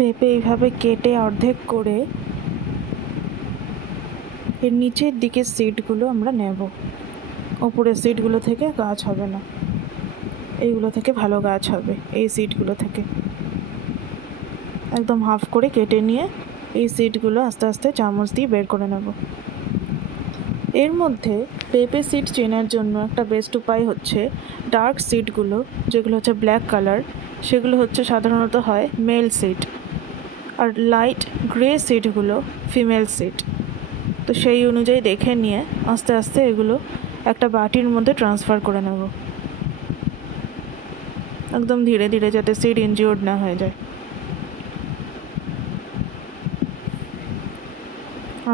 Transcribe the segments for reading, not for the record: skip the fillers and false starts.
পেঁপে এইভাবে কেটে অর্ধেক করে এর নিচের দিকে সিডগুলো আমরা নেব। ওপরের সিডগুলো থেকে গাছ হবে না, এইগুলো থেকে ভালো গাছ হবে। এই সিডগুলো থেকে একদম হাফ করে কেটে নিয়ে এই সিডগুলো আস্তে আস্তে চামচ দিয়ে বের করে নেব। এর মধ্যে পেঁপে সিড চেনার জন্য একটা বেস্ট উপায় হচ্ছে ডার্ক সিডগুলো, যেগুলো হচ্ছে ব্ল্যাক কালার, সেগুলো হচ্ছে সাধারণত হয় মেল সিড, আর লাইট গ্রে সিডগুলো ফিমেল সিড। তো সেই অনুযায়ী দেখে নিয়ে আস্তে আস্তে এগুলো একটা বাটির মধ্যে ট্রান্সফার করে নেব, একদম ধীরে ধীরে, যাতে সিড ইনজিওর্ড না হয়ে যায়।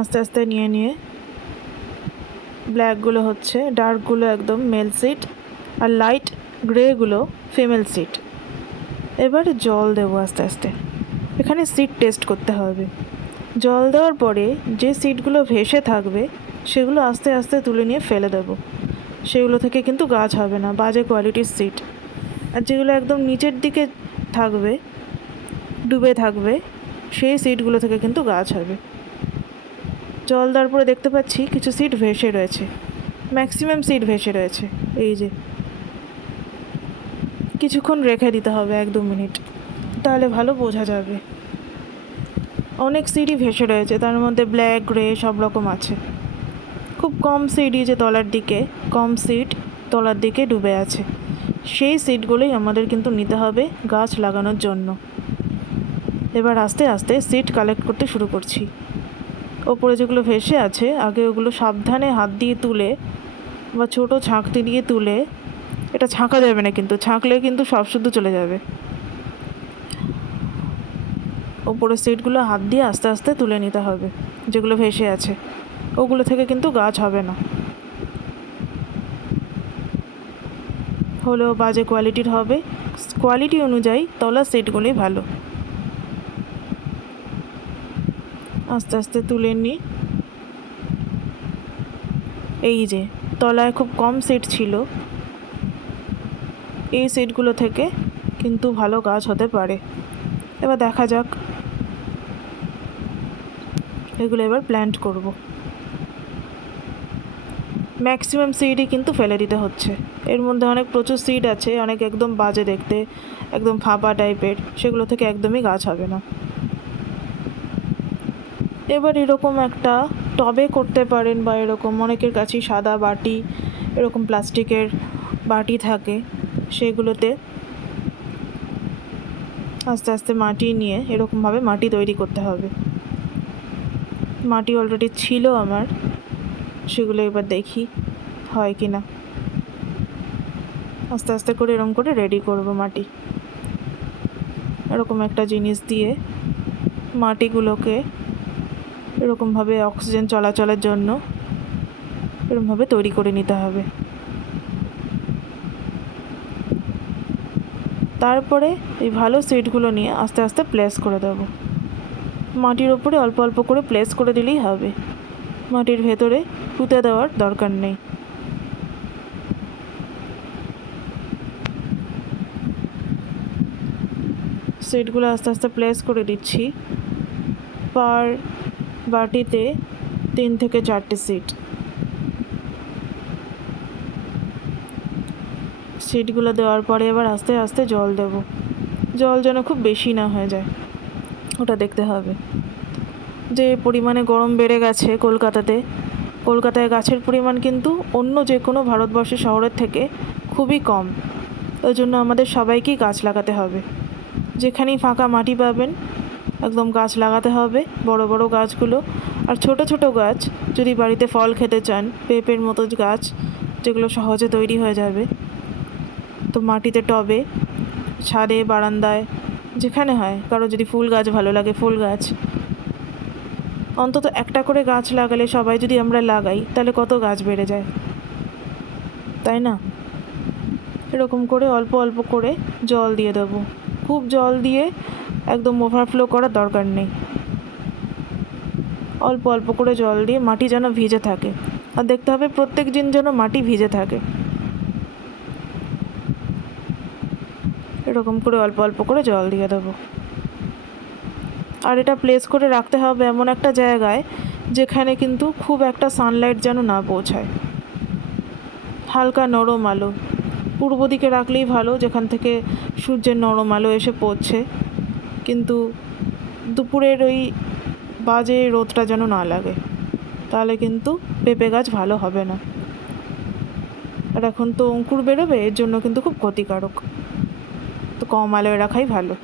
আস্তে আস্তে নিয়ে নিয়ে ব্ল্যাকগুলো হচ্ছে, ডার্কগুলো একদম মেল সিড, আর লাইট গ্রেগুলো ফিমেল সিড। এবার জল দেবো আস্তে আস্তে। এখানে সিড টেস্ট করতে হবে। জল দেওয়ার পরে যে সিডগুলো ভেসে থাকবে সেগুলো আস্তে আস্তে তুলে নিয়ে ফেলে দেবো। সেগুলো থেকে কিন্তু গাছ হবে না, বাজে কোয়ালিটির সিড। আর যেগুলো একদম নিচের দিকে থাকবে, ডুবে থাকবে, সেই সিডগুলো থেকে কিন্তু গাছ হবে। জল দেওয়ার পরে দেখতে পাচ্ছি কিছু সিড ভেসে রয়েছে, ম্যাক্সিমাম সিড ভেসে রয়েছে। এই যে কিছুক্ষণ রেখে দিতে হবে, 1-2 মিনিট, তাহলে ভালো বোঝা যাবে। অনেক সিডই ভেসে রয়েছে, তার মধ্যে ব্ল্যাক গ্রে সব রকম আছে। খুব কম সিডই যে তলার দিকে, কম সিড তলার দিকে ডুবে আছে, সেই সিডগুলোই আমাদের কিন্তু নিতে হবে গাছ লাগানোর জন্য। এবার আস্তে আস্তে সিড কালেক্ট করতে শুরু করছি। ওপরে যেগুলো ভেসে আছে আগে ওগুলো সাবধানে হাত দিয়ে তুলে বা ছোট ছাঁকনি দিয়ে তুলে, এটা ছাঁকা যাবে না কিন্তু, ছাঁকলে কিন্তু সব শুদ্ধ চলে যাবে। ওপরের সিডগুলো হাত দিয়ে আস্তে আস্তে তুলে নিতে হবে, যেগুলো ভেসে আছে ওগুলো থেকে কিন্তু গাছ হবে না, হলেও বাজে কোয়ালিটির হবে। কোয়ালিটি অনুযায়ী তলা সিডগুলোই ভালো। আস্তে আস্তে তুলে নিই। এই যে তলায় খুব কম সিড ছিল, এই সিডগুলো থেকে কিন্তু ভালো গাছ হতে পারে। এবার দেখা যাক, এগুলো এবার প্ল্যান্ট করব। ম্যাক্সিমাম সিডই কিন্তু ফেলে দিতে হচ্ছে, এর মধ্যে অনেক প্রচুর সিড আছে, অনেক একদম বাজে দেখতে, একদম ফাঁপা টাইপের, সেগুলো থেকে একদমই গাছ হবে না। এবার এরকম একটা টবে করতে পারেন, বা এরকম অনেকের কাছেই সাদা বাটি, এরকম প্লাস্টিকের বাটি থাকে, সেগুলোতে আস্তে আস্তে মাটি নিয়ে এরকমভাবে মাটি তৈরি করতে হবে। মাটি অলরেডি ছিল আমার, সেগুলো এবার দেখি হয় কি না। আস্তে আস্তে করে এরকম করে রেডি করব মাটি। এরকম একটা জিনিস দিয়ে মাটিগুলোকে এরকমভাবে অক্সিজেন চলাচলের জন্য এরকমভাবে তৈরি করে নিতে হবে। তারপরে এই ভালো সিডগুলো নিয়ে আস্তে আস্তে প্লেস করে দেবো। মাটির ওপরে অল্প অল্প করে প্লেস করে দিলেই হবে, মাটির ভেতরে পুঁতে দেওয়ার দরকার নেই। সিডগুলো আস্তে আস্তে প্লেস করে দিচ্ছি। পার বাটিতে 3 থেকে 4টে সিডগুলো দেওয়ার পরে এবার আস্তে আস্তে জল দেব। জল যেন খুব বেশি না হয়ে যায়, ওটা দেখতে হবে। যে পরিমাণে গরম বেড়ে গেছে কলকাতায় গাছের পরিমাণ কিন্তু অন্য যে কোনো ভারতবর্ষের শহরের থেকে খুবই কম। ওই জন্য আমাদের সবাইকেই গাছ লাগাতে হবে। যেখানেই ফাঁকা মাটি পাবেন একদম গাছ লাগাতে হবে, বড় বড় গাছগুলো। আর ছোট ছোট গাছ যদি বাড়িতে ফল খেতে চান, পেঁপের মতো গাছ যেগুলো সহজে তৈরি হয়ে যাবে, তো মাটিতে টবে, ছাদে, বারান্দায়, যেখানে হয়, কারো যদি ফুল গাছ ভালো লাগে ফুল গাছ, অন্তত একটা করে গাছ লাগালে, সবাই যদি আমরা লাগাই তাহলে কত গাছ বেড়ে যায়, তাই না? এরকম করে অল্প অল্প করে জল দিয়ে দেবো। খুব জল দিয়ে একদম ওভারফ্লো করার দরকার নেই। অল্প অল্প করে জল দিয়ে মাটি যেন ভিজে থাকে, আর দেখতে হবে প্রত্যেক দিন যেন মাটি ভিজে থাকে। এরকম করে অল্প অল্প করে জল দিয়ে দেবো। আর এটা প্লেস করে রাখতে হবে এমন একটা জায়গায় যেখানে কিন্তু খুব একটা সানলাইট যেন না পৌঁছায়, হালকা নরম আলো। পূর্ব দিকে রাখলেই ভালো, যেখান থেকে সূর্যের নরম আলো এসে পড়ছে, কিন্তু দুপুরের ওই বাজে রোদটা যেন না লাগে, তাহলে কিন্তু পেঁপে গাছ ভালো হবে না। আর এখন তো অঙ্কুর বেরোবে, এর জন্য কিন্তু খুব ক্ষতিকারক, তো কম আলোয় রাখাই ভালো।